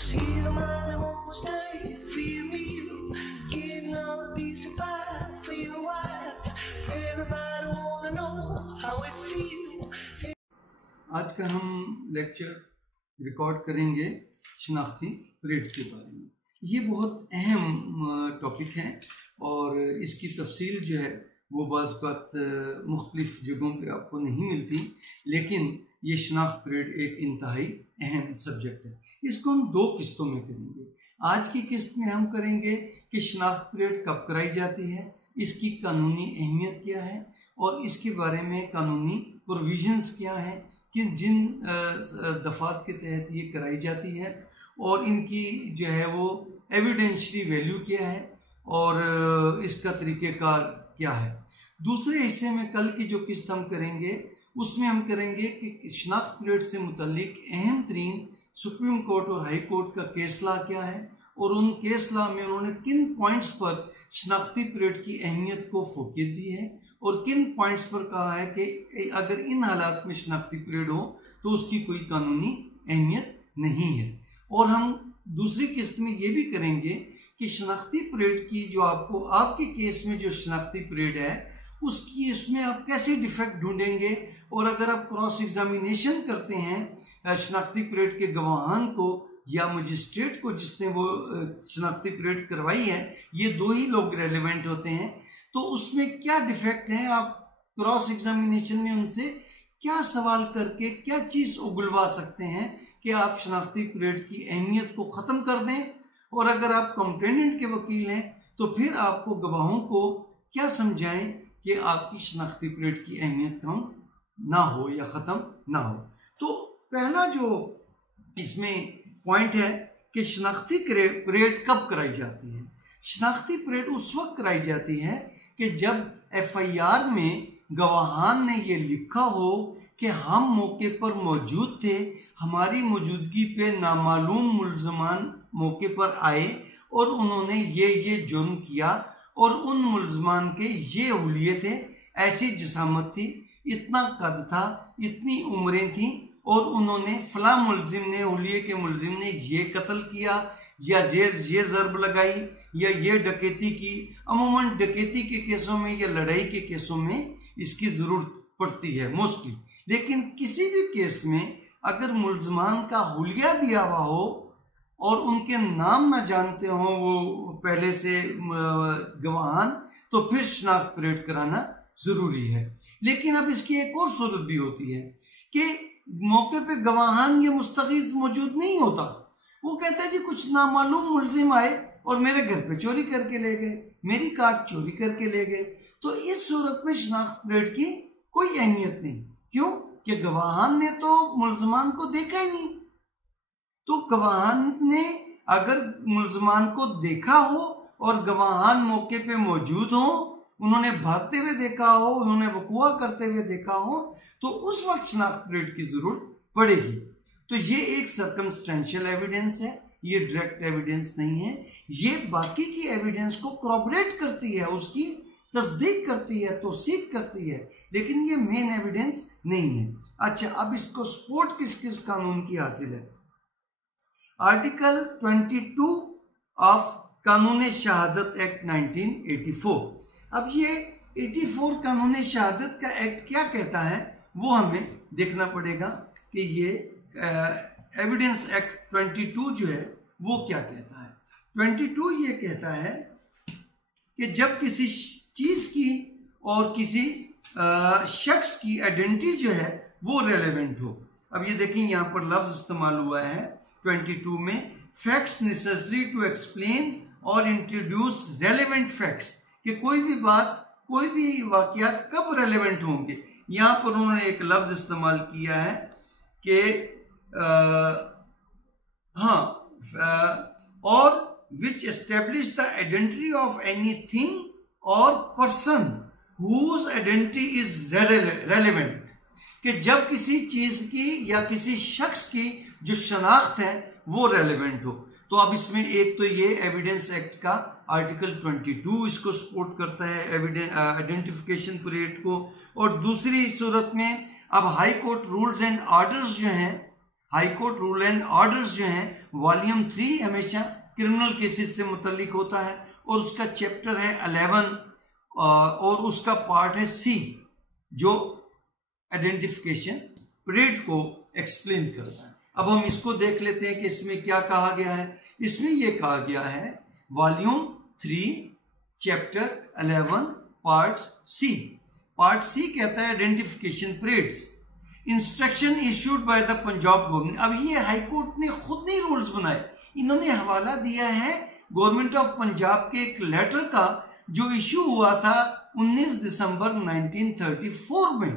See the man who won't stay for your meal, getting all the decent pie for your wife. Everybody wanna know how it feels. आज का हम lecture record करेंगे शनाख्ती parade के बारे में। ये बहुत अहम टॉपिक है और इसकी तफसील जो है वो बाज़ बात मुख्तलिफ जगहों पे आपको नहीं मिलती, लेकिन ये शनाख्त परेड एक इंतहाई अहम सब्जेक्ट है। इसको हम दो किस्तों में करेंगे। आज की किस्त में हम करेंगे कि शनाख्त परेड कब कराई जाती है, इसकी कानूनी अहमियत क्या है और इसके बारे में कानूनी प्रोविजंस क्या है कि जिन दफ़ात के तहत ये कराई जाती है और इनकी जो है वो एविडेंशरी वैल्यू क्या है और इसका तरीक़ेकार क्या है। दूसरे हिस्से में कल की जो किस्त हम करेंगे उसमें हम करेंगे कि शनाख्त परेड से मुतल्लिक अहम तरीन सुप्रीम कोर्ट और हाई कोर्ट का केस लॉ क्या है और उन केस लॉ में उन्होंने किन पॉइंट्स पर शनाख्ती परेड की अहमियत को फोकियत दी है और किन पॉइंट्स पर कहा है कि अगर इन हालात में शनाख्ती परेड हो तो उसकी कोई कानूनी अहमियत नहीं है। और हम दूसरी किस्त में ये भी करेंगे कि शनाख्ती परेड की जो आपको आपके केस में जो शनाख्ती परेड है उसकी उसमें आप कैसे डिफेक्ट ढूंढेंगे और अगर आप क्रॉस एग्जामिनेशन करते हैं शनाख्ती परेड के गवाहान को या मजिस्ट्रेट को जिसने वो शनाख्ती परेड करवाई है, ये दो ही लोग रेलिवेंट होते हैं, तो उसमें क्या डिफेक्ट है आप क्रॉस एग्जामिनेशन में उनसे क्या सवाल करके क्या चीज़ उगलवा सकते हैं कि आप शनाख्ती परेड की अहमियत को ख़त्म कर दें। और अगर आप कंप्लेनेंट के वकील हैं तो फिर आपको गवाहों को क्या समझाएं कि आपकी शनाख्ती परेड की अहमियत कम ना हो या ख़त्म ना हो। तो पहला जो इसमें पॉइंट है कि शनाख्ती परेड कब कराई जाती है। शनाख्ती परेड उस वक्त कराई जाती है कि जब FIR में गवाहान ने ये लिखा हो कि हम मौके पर मौजूद थे, हमारी मौजूदगी पे नामालूम मुल्ज़मान मौके पर आए और उन्होंने ये जुर्म किया और उन मुल्ज़मान के ये हुलिये थे, ऐसी जिसामत थी, इतना कद था, इतनी उम्रें थीं और उन्होंने फला मुल्ज़िम ने हुलिये के मुल्ज़िम ने ये कत्ल किया या ये ज़र्ब लगाई या ये डकैती की। अमूमन डकैती के केसों में या लड़ाई के केसों में इसकी ज़रूरत पड़ती है मोस्टली, लेकिन किसी भी केस में अगर मुल्ज़मान का हुलिया दिया हुआ हो और उनके नाम न जानते हों वो पहले से गवाहान, तो फिर शनाख्त परेड कराना ज़रूरी है। लेकिन अब इसकी एक और सूरत भी होती है कि मौके पे गवाहान या मुस्तगीज़ मौजूद नहीं होता, वो कहता है जी कुछ नामालूम मुल्ज़िम आए और मेरे घर पे चोरी करके ले गए, मेरी कार चोरी करके ले गए। तो इस सूरत में शनाख्त परेड की कोई अहमियत नहीं। क्यों? कि गवाहान ने तो मुल्ज़मान को देखा ही नहीं। तो गवाहान ने अगर मुल्ज़मान को देखा हो और गवाहान मौके पे मौजूद हो, उन्होंने भागते हुए देखा हो, उन्होंने वक़ुआ करते हुए देखा हो, तो उस वक्त शनाख्त परेड की ज़रूरत पड़ेगी। तो ये एक सर्कमस्टेंशियल एविडेंस है, ये डायरेक्ट एविडेंस नहीं है। ये बाकी की एविडेंस को corroborate करती है, उसकी तस्दीक करती है, तौसीक करती है, लेकिन ये मेन एविडेंस नहीं है। अच्छा, अब इसको सपोर्ट किस किस कानून की हासिल है? आर्टिकल 22 ऑफ कानून शहादत एक्ट 1984। अब ये 84 कानून शहादत का एक्ट क्या कहता है वो हमें देखना पड़ेगा कि ये एविडेंस एक्ट 22 जो है वो क्या कहता है। 22 ये कहता है कि जब किसी चीज़ की और किसी शख्स की आइडेंटिटी जो है वो रेलेवेंट हो। अब ये देखिए यहाँ पर लफ्ज़ इस्तेमाल हुआ है 22 में, फैक्ट्स नेसेसरी टू एक्सप्लेन और इंट्रोड्यूस रेलेवेंट फैक्ट्स, कि कोई भी बात कोई भी वाक़यात कब रेलेवेंट होंगे। यहाँ पर उन्होंने एक लफ्ज़ इस्तेमाल किया है कि और which establish the identity of anything और person whose identity is relevant, कि जब किसी चीज़ की या किसी शख्स की जो शनाख्त है वो रेलेवेंट हो। तो अब इसमें एक तो ये एविडेंस एक्ट का आर्टिकल 22 इसको सपोर्ट करता है आइडेंटिफिकेशन परेड को, और दूसरी सूरत में अब high court rules and orders जो हैं high court rule and orders जो हैं वॉल्यूम 3 हमेशा क्रिमिनल केसेस से मुतल्लिक होता है और उसका चैप्टर है 11 और उसका पार्ट है सी जो आइडेंटिफिकेशन परेड को एक्सप्लेन करता है। अब हम इसको देख लेते हैं कि इसमें क्या कहा गया है। इसमें यह कहा गया है volume 3 chapter 11 part C. Part C कहता है identification parades, instruction issued by the Punjab government. अब ये हाई कोर्ट ने खुद नहीं रूल्स बनाए, इन्होंने हवाला दिया है गवर्नमेंट ऑफ पंजाब के एक लेटर का जो इश्यू हुआ था 19 दिसंबर 1934 में,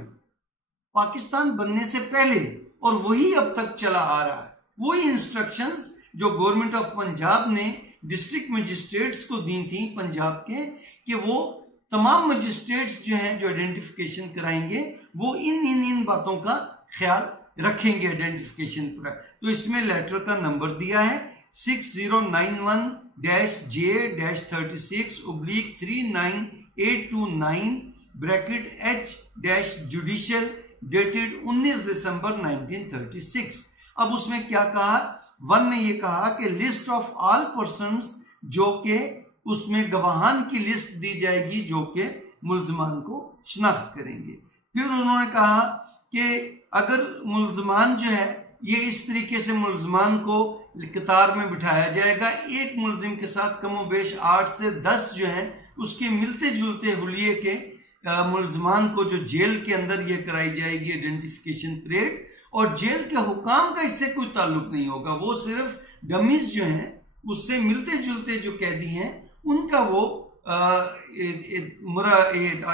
पाकिस्तान बनने से पहले, और वही अब तक चला आ रहा है। वही इंस्ट्रक्शंस जो गवर्नमेंट ऑफ पंजाब ने डिस्ट्रिक्ट मजिस्ट्रेट्स को दी थी पंजाब के कि वो तमाम मजिस्ट्रेट्स जो हैं जो आइडेंटिफिकेशन कराएंगे वो इन बातों का ख्याल रखेंगे आइडेंटिफिकेशन पर। तो इसमें लेटर का नंबर दिया है 6091-J-36/39829 H-जुडिशियल डेटेड 19 दिसंबर 1936। अब उसमें क्या कहा, 1 में ये कहा कि लिस्ट ऑफ ऑल पर्सन्स, जो के उसमें गवाहान की लिस्ट दी जाएगी जो कि मुल्जमान को शनाख्त करेंगे। फिर उन्होंने कहा कि अगर मुल्जमान जो है ये इस तरीके से मुल्जमान को कतार में बिठाया जाएगा, एक मुल्जिम के साथ कमोबेश 8 से 10 जो हैं उसके मिलते जुलते हुलिये के मुल्जमान को जो जेल के अंदर ये कराई जाएगी आइडेंटिफिकेशन परेड, और जेल के हुकाम का इससे कोई ताल्लुक नहीं होगा, वो सिर्फ डमीज जो हैं उससे मिलते जुलते जो कैदी हैं उनका वो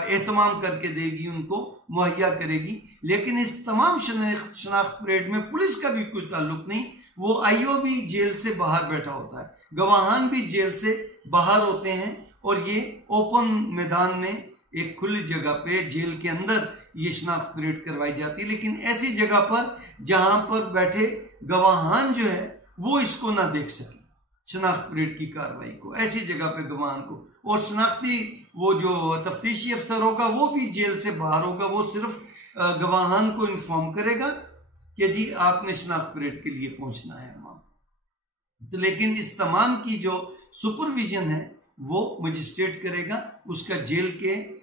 एहतमाम करके देगी, उनको मुहैया करेगी। लेकिन इस तमाम शनाख्त परेड में पुलिस का भी कोई ताल्लुक नहीं, वो आईओ भी जेल से बाहर बैठा होता है, गवाहान भी जेल से बाहर होते हैं, और ये ओपन मैदान में एक खुली जगह पे जेल के अंदर ये शनाख्त परेड करवाई जाती है। लेकिन ऐसी जगह पर जहां पर बैठे गवाहान जो है वो इसको ना देख सके शनाख्त परेड की कार्रवाई को, ऐसी जगह पे गवाहान को, और शनाख्ती वो जो तफ्तीशी अफसर होगा वो भी जेल से बाहर होगा, वो सिर्फ गवाहान को इन्फॉर्म करेगा कि जी आपने शनाख्त परेड के लिए पहुंचना है वहां। तो लेकिन इस तमाम की जो सुपरविजन है वो मजिस्ट्रेट करेगा, उसका जेल के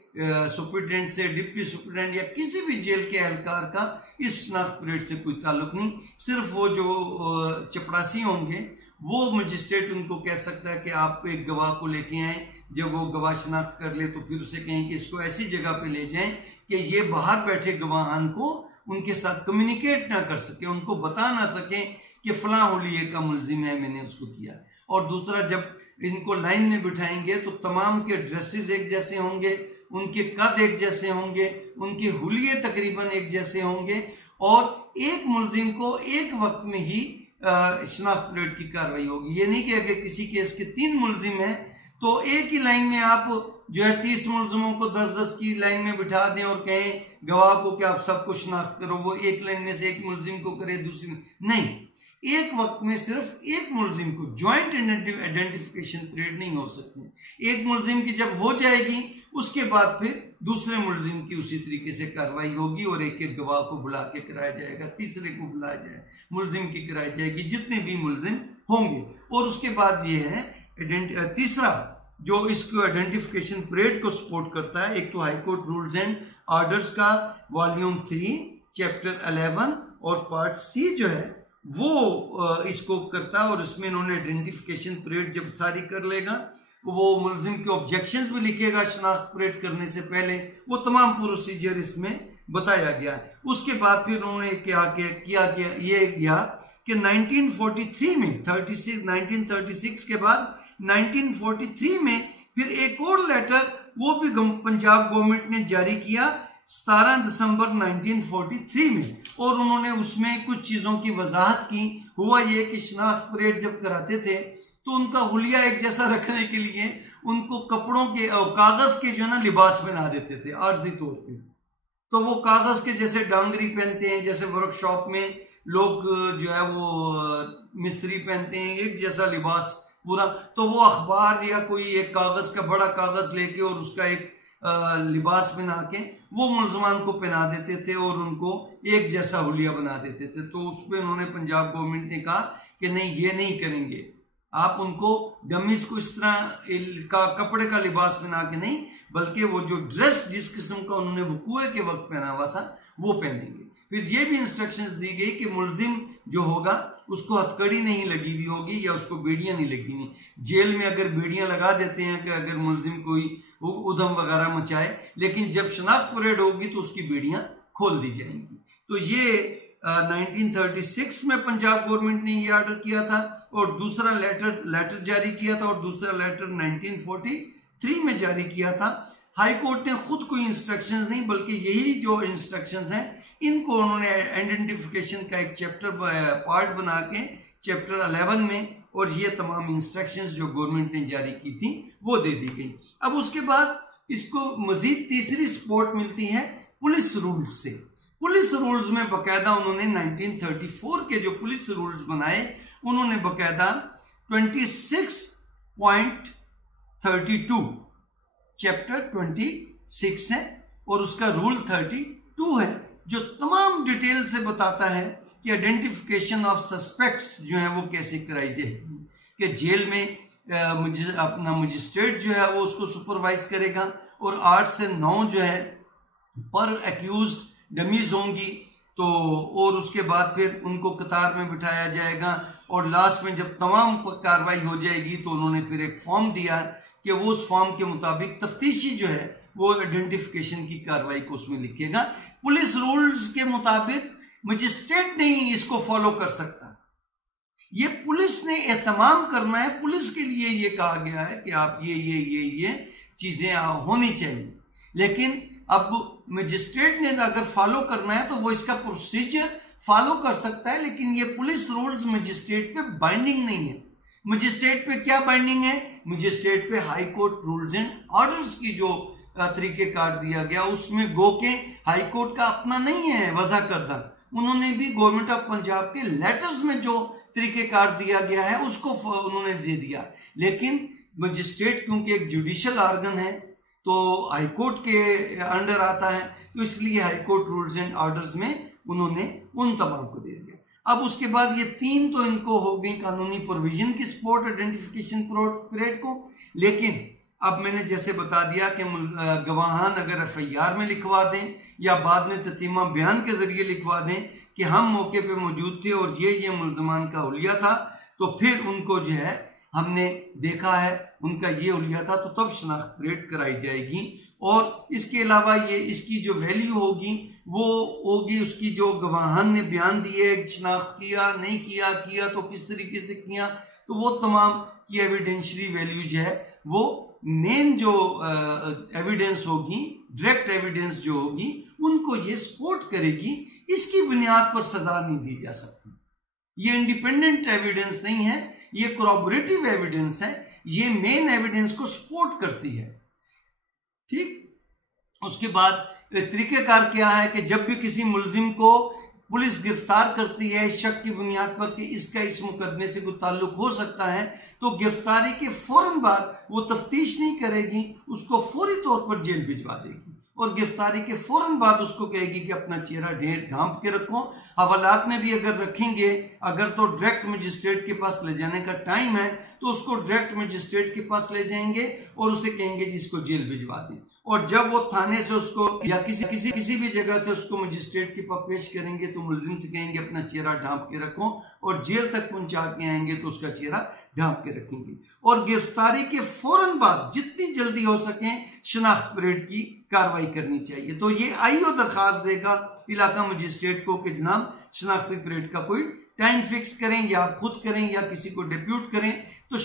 सुपरिटेंडेंट से, डिप्टी सुपरिटेंडेंट या किसी भी जेल के एहलकार का इस शनाख्त परेड से कोई ताल्लुक नहीं। सिर्फ वो जो चपरासी होंगे वो मजिस्ट्रेट उनको कह सकता है कि आप एक गवाह को लेके आए, जब वो गवाह शनाख्त कर ले तो फिर उसे कहें कि इसको ऐसी जगह पे ले जाएं कि ये बाहर बैठे गवाहान को उनके साथ कम्युनिकेट ना कर सके, उनको बता ना सकें कि फलां हुलिये का मुल्जिम है, मैंने उसको किया। और दूसरा, जब इनको लाइन में बिठाएंगे तो तमाम के ड्रेसेस एक जैसे होंगे, उनके कद एक जैसे होंगे, उनके हुलिये तकरीबन एक जैसे होंगे, और एक मुल्जिम को एक वक्त में ही शनाख्त परेड की कार्रवाई होगी। ये नहीं कि अगर किसी केस के 3 मुल्जिम हैं तो एक ही लाइन में आप जो है 30 मुल्जिमों को 10-10 की लाइन में बिठा दें और कहें गवाह को कि आप सबको शनाख्त करो, वो एक लाइन में से एक मुल्जिम को करे, दूसरी में नहीं, एक वक्त में सिर्फ एक मुल्जिम को ज्वाइंट आइडेंटिफिकेशन परेड नहीं हो सकती। एक मुल्जिम की जब हो जाएगी उसके बाद फिर दूसरे मुल्जिम की उसी तरीके से कार्रवाई होगी और एक एक गवाह को बुला के कराया जाएगा, तीसरे को बुलाया जाए, मुल्जिम की कराई जाएगी, जितने भी मुल्जिम होंगे। और उसके बाद ये है तीसरा जो इसको आइडेंटिफिकेशन परेड को सपोर्ट करता है, एक तो high court rules and orders का वॉल्यूम 3 चैप्टर 11 और पार्ट सी जो है वो इसको करता है, और इसमें इन्होंने आइडेंटिफिकेशन परेड जब सारी कर लेगा वो मुल्जिम के ऑब्जेक्शंस भी लिखेगा शनाख्त परेड करने से पहले, वो तमाम प्रोसीजर इसमें बताया गया है। उसके बाद फिर उन्होंने क्या किया ये किया कि 1943 में 1936 के बाद 1943 में फिर एक और लेटर वो भी पंजाब गवर्नमेंट ने जारी किया 17 दिसंबर 1943 में, और उन्होंने उसमें कुछ चीज़ों की वजाहत की। हुआ ये कि शनाख्त परेड जब कराते थे तो उनका हुलिया एक जैसा रखने के लिए उनको कपड़ों के और कागज के जो है ना लिबास बना देते थे आर्जी तौर पे। तो वो कागज के जैसे डांगरी पहनते हैं, जैसे वर्कशॉप में लोग जो है वो मिस्त्री पहनते हैं, एक जैसा लिबास पूरा। तो वो अखबार या कोई एक कागज का बड़ा कागज लेके और उसका एक लिबास पहना के वो मुलजमान को पहना देते थे और उनको एक जैसा हुलिया बना देते थे। तो उस पर उन्होंने पंजाब गवर्नमेंट ने कहा कि नहीं, ये नहीं करेंगे, आप उनको डमीज को इस तरह का कपड़े का लिबास पहना के नहीं, बल्कि वो जो ड्रेस जिस किस्म का उन्होंने वकूए के वक्त पहना हुआ था वो पहनेंगे। फिर ये भी इंस्ट्रक्शंस दी गई कि मुलजिम जो होगा उसको हथकड़ी नहीं लगी हुई होगी या उसको बेड़ियां नहीं लगी हुई। जेल में अगर बेड़ियां लगा देते हैं कि अगर मुलजिम कोई उधम वगैरह मचाए, लेकिन जब शनाख्त परेड होगी तो उसकी बेड़ियां खोल दी जाएंगी। तो ये 1936 में पंजाब गवर्नमेंट ने ये ऑर्डर किया था और दूसरा लेटर जारी किया था और दूसरा लेटर 1943 में जारी किया था। हाई कोर्ट ने खुद कोई इंस्ट्रक्शंस नहीं, बल्कि यही जो इंस्ट्रक्शंस हैं इनको उन्होंने आइडेंटिफिकेशन का एक चैप्टर पार्ट बना के चैप्टर 11 में, और ये तमाम इंस्ट्रक्शंस जो गवर्नमेंट ने जारी की थी वो दे दी गई। अब उसके बाद इसको मजीद तीसरी सपोर्ट मिलती है पुलिस रूल्स से। पुलिस रूल्स में बकायदा उन्होंने 1934 के जो पुलिस रूल्स बनाए, उन्होंने बकायदा 26.32 चैप्टर 26 है और उसका रूल 32 है, जो तमाम डिटेल से बताता है कि आइडेंटिफिकेशन ऑफ सस्पेक्ट्स जो है वो कैसे कराई जाएगी। कि जेल में अपना मजिस्ट्रेट जो है वो उसको सुपरवाइज करेगा और 8 से 9 जो है पर एक्यूज्ड डमीज होंगी, तो और उसके बाद फिर उनको कतार में बिठाया जाएगा और लास्ट में जब तमाम कार्रवाई हो जाएगी तो उन्होंने फिर एक फॉर्म दिया कि वो उस फॉर्म के मुताबिक तफ्तीशी जो है वो आइडेंटिफिकेशन की कार्रवाई को उसमें लिखेगा। पुलिस रूल्स के मुताबिक मजिस्ट्रेट नहीं इसको फॉलो कर सकता, ये पुलिस ने एहतमाम करना है। पुलिस के लिए ये कहा गया है कि आप ये चीजें होनी चाहिए, लेकिन अब मजिस्ट्रेट ने अगर फॉलो करना है तो वो इसका प्रोसीजर फॉलो कर सकता है, लेकिन ये पुलिस रूल्स मजिस्ट्रेट पे बाइंडिंग नहीं है। मजिस्ट्रेट पे क्या बाइंडिंग है? मजिस्ट्रेट पे high court rules and orders की जो तरीकेकार दिया गया उसमें गो के हाई कोर्ट का अपना नहीं है वजह करदा, उन्होंने भी गवर्नमेंट ऑफ पंजाब के लेटर्स में जो तरीकेकार दिया गया है उसको उन्होंने दे दिया। लेकिन मजिस्ट्रेट क्योंकि एक जुडिशियल ऑर्गन है तो हाई कोर्ट के अंडर आता है, तो इसलिए high court rules and orders में उन्होंने उन तमाम को दे दिया। अब उसके बाद ये 3 तो इनको हो गई कानूनी प्रोविजन की सपोर्ट आइडेंटिफिकेशन परेड को, लेकिन अब मैंने जैसे बता दिया कि गवाहान अगर FIR में लिखवा दें या बाद में ततीमा बयान के जरिए लिखवा दें कि हम मौके पे मौजूद थे और ये मुलजमान का हुलिया था, तो फिर उनको जो है हमने देखा है उनका ये हुलिया था, तो तब शनाख्त परेड कराई जाएगी। और इसके अलावा ये इसकी जो वैल्यू होगी वो होगी उसकी जो गवाहान ने बयान दिए, शनाख्त किया नहीं किया तो किस तरीके से किया, तो वो तमाम की एविडेंशियरी वैल्यू जो है वो मेन जो एविडेंस होगी, डायरेक्ट एविडेंस जो होगी, उनको ये सपोर्ट करेगी। इसकी बुनियाद पर सजा नहीं दी जा सकती। ये इंडिपेंडेंट एविडेंस नहीं है, ये कोरॉबोरेटिव एविडेंस है, ये मेन एविडेंस को सपोर्ट करती है। ठीक, उसके बाद तरीकेकार क्या है कि जब भी किसी मुलजिम को पुलिस गिरफ्तार करती है इस शक की बुनियाद पर कि इसका इस मुकदमे से कोई ताल्लुक हो सकता है, तो गिरफ्तारी के फौरन बाद वो तफ्तीश नहीं करेगी, उसको फौरी तौर पर जेल भिजवा देगी और गिरफ्तारी के फौरन बाद उसको कहेगी कि अपना चेहरा ढांप के रखो। हवालात में भी अगर रखेंगे, अगर तो डायरेक्ट मजिस्ट्रेट के पास ले जाने का टाइम है तो उसको डायरेक्ट मजिस्ट्रेट के पास ले जाएंगे और उसे कहेंगे जिसको जेल भिजवा दें। और जब वो थाने से उसको या किसी भी जगह से उसको मजिस्ट्रेट के पास पेश करेंगे तो मुलजिम से कहेंगे अपना चेहरा ढांप के रखो, और जेल तक पहुंचा के आएंगे तो उसका चेहरा ढांप के रखेंगे। और गिरफ्तारी के फौरन बाद जितनी जल्दी हो सके शनाख्त परेड की कार्रवाई करनी चाहिए। तो ये आईओ दरखास्त देगा इलाका मजिस्ट्रेट को कि जनाब शनाख्ती परेड का कोई टाइम फिक्स करें या आप खुद करें या किसी को डिप्यूट करें। तो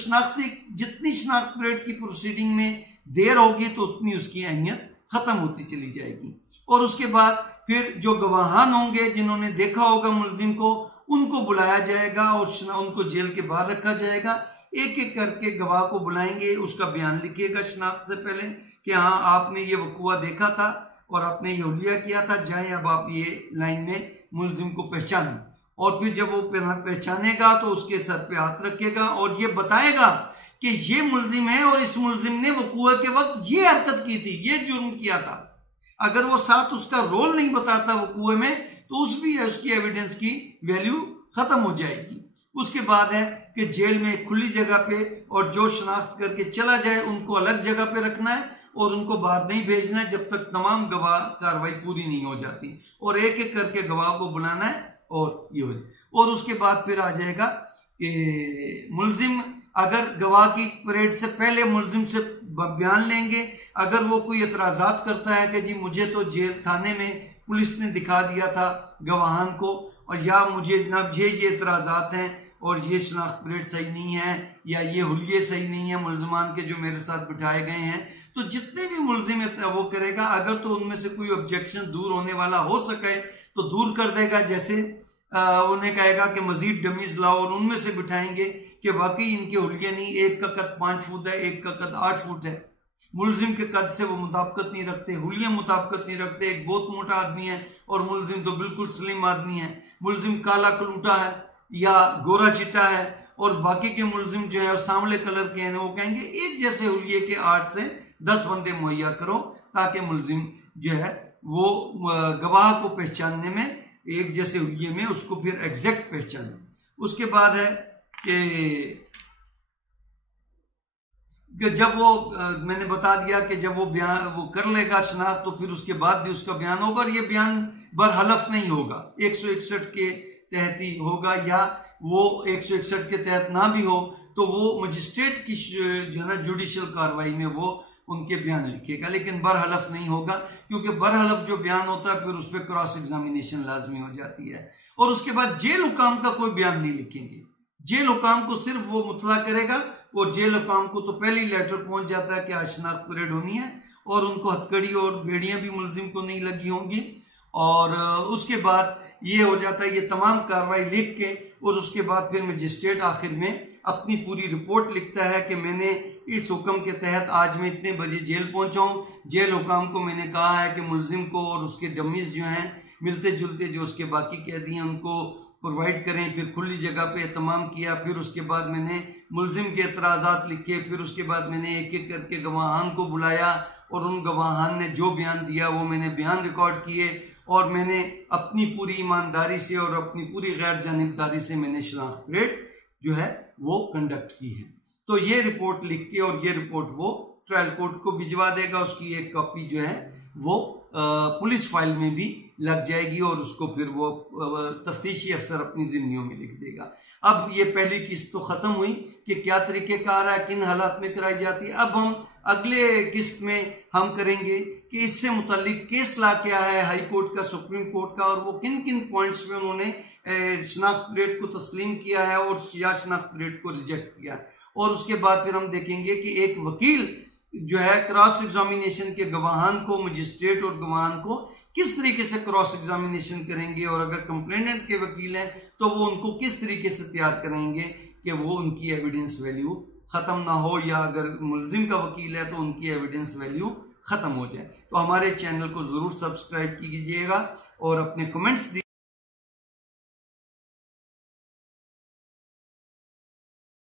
जितनी शनाख्त परेड की प्रोसीडिंग में देर होगी तो उतनी उसकी अहमियत खत्म होती चली जाएगी। और उसके बाद फिर जो गवाहान होंगे जिन्होंने देखा होगा मुलजिम को, उनको बुलाया जाएगा और उनको जेल के बाहर रखा जाएगा। एक एक करके गवाह को बुलाएंगे, उसका बयान लिखिएगा शनाख्त से पहले कि हाँ आपने ये वकूआ देखा था और आपने ये हुलिया किया था, जाएं अब आप ये लाइन में मुलजिम को पहचानें। और फिर जब वो पहचानेगा तो उसके सर पे हाथ रखेगा और ये बताएगा कि ये मुलजिम है और इस मुलजिम ने वकूअ के वक्त ये हरकत की थी, ये जुर्म किया था। अगर वो साथ उसका रोल नहीं बताता वकूअ में तो उसकी एविडेंस की वैल्यू खत्म हो जाएगी। उसके बाद है कि जेल में खुली जगह पे और जो शनाख्त करके चला जाए उनको अलग जगह पे रखना है और उनको बाहर नहीं भेजना है जब तक तमाम गवाह कार्रवाई पूरी नहीं हो जाती, और एक एक करके गवाह को बुलाना है और ये हो जाए। और उसके बाद फिर आ जाएगा कि मुलजिम अगर गवाह की परेड से पहले मुलजिम से बयान लेंगे। अगर वो कोई एतराज़ात करता है कि जी मुझे तो जेल थाने में पुलिस ने दिखा दिया था गवाहान को, और या मुझे जनाब ये एतराज़ात हैं और ये शनाख्त परेड सही नहीं है या ये हुलिये सही नहीं है मुलजमान के जो मेरे साथ बिठाए गए हैं, तो जितने भी मुलजिम वो करेगा, अगर तो उनमें से कोई ऑब्जेक्शन दूर होने वाला हो सके तो दूर कर देगा। जैसे उन्हें कहेगा कि मजीद डमीज लाओ और उनमें से बिठाएंगे कि वाकई इनके हुलिये नहीं, एक का कद 5 फुट है, एक का कद 8 फुट है, मुलजिम के कद से वो मुताबिकत नहीं रखते, हुलिये मुताबिकत नहीं रखते, एक बहुत मोटा आदमी है और मुलजिम तो बिल्कुल स्लिम आदमी है, मुलजिम काला कलूटा है या गोरा चिट्टा है और बाकी के मुलजिम जो है सांवले कलर के हैं, वो कहेंगे एक जैसे हुलिये के 8 से 10 बंदे मुहैया करो ताकि मुलजिम जो है वो गवाह को पहचानने में एक जैसे हुलिये में उसको फिर एग्जैक्ट पहचाने। उसके बाद है कि जब वो मैंने बता दिया कि जब वो बयान वो कर लेगा शनाख्त तो फिर उसके बाद भी उसका बयान होगा, और ये बयान बरहलफ नहीं होगा, 161 के तहत ही होगा, या वो 161 के तहत ना भी हो तो वो मजिस्ट्रेट की जो है ना जुडिशल कार्रवाई में वो उनके बयान लिखेगा, लेकिन बरहलफ नहीं होगा, क्योंकि बरहलफ जो बयान होता है फिर उस पर क्रॉस एग्जामिनेशन लाजमी हो जाती है। और उसके बाद जेल हुकाम का कोई बयान नहीं लिखेंगे, जेल हुकाम को सिर्फ वो मुतला करेगा, और जेल हुकाम को तो पहले ही लेटर पहुंच जाता है कि आज शनाख्त परेड होनी है, और उनको हथकड़ी और बेड़ियां भी मुलजिम को नहीं लगी होंगी। और उसके बाद ये हो जाता है, ये तमाम कार्रवाई लिख के, और उसके बाद फिर मजिस्ट्रेट आखिर में अपनी पूरी रिपोर्ट लिखता है कि मैंने इस हुक्म के तहत आज मैं इतने बजे जेल पहुंचा हूँ, जेल हुकाम को मैंने कहा है कि मुलजिम को और उसके डमीज जो हैं मिलते जुलते जो उसके बाकी कैदी हैं उनको प्रोवाइड करें, फिर खुली जगह पे एहतमाम किया। फिर उसके बाद मैंने मुलजिम के एतराज़ात लिखे, फिर उसके बाद मैंने एक एक करके गवाहान को बुलाया और उन गवाहान ने जो बयान दिया वो मैंने बयान रिकॉर्ड किए, और मैंने अपनी पूरी ईमानदारी से और अपनी पूरी गैर जानिबदारी से मैंने शनाख्त परेड जो है वो कंडक्ट की है। तो ये रिपोर्ट लिख के और ये रिपोर्ट वो ट्रायल कोर्ट को भिजवा देगा, उसकी एक कॉपी जो है वो पुलिस फाइल में भी लग जाएगी, और उसको फिर वो तफ्तीशी अफसर अपनी जिम्मेदारियों में लिख देगा। अब ये पहली किस्त तो खत्म हुई कि क्या तरीक़ेकार है, किन हालात में कराई जाती है। अब हम अगले किस्त में हम करेंगे कि इससे मुताल्लिक केस ला क्या है हाई कोर्ट का, सुप्रीम कोर्ट का, और वो किन किन पॉइंट्स पे उन्होंने शनाख्त परेड को तस्लीम किया है और या शनाख्त परेड को रिजेक्ट किया। और उसके बाद फिर हम देखेंगे कि एक वकील जो है क्रॉस एग्जामिनेशन के गवाहान को, मजिस्ट्रेट और गवाहान को किस तरीके से क्रॉस एग्जामिनेशन करेंगे, और अगर कंप्लेनेंट के वकील हैं तो वो उनको किस तरीके से तैयार कराएंगे कि वो उनकी एविडेंस वैल्यू खत्म ना हो, या अगर मुलजिम का वकील है तो उनकी एविडेंस वैल्यू खत्म हो जाए। तो हमारे चैनल को जरूर सब्सक्राइब कीजिएगा और अपने कमेंट्स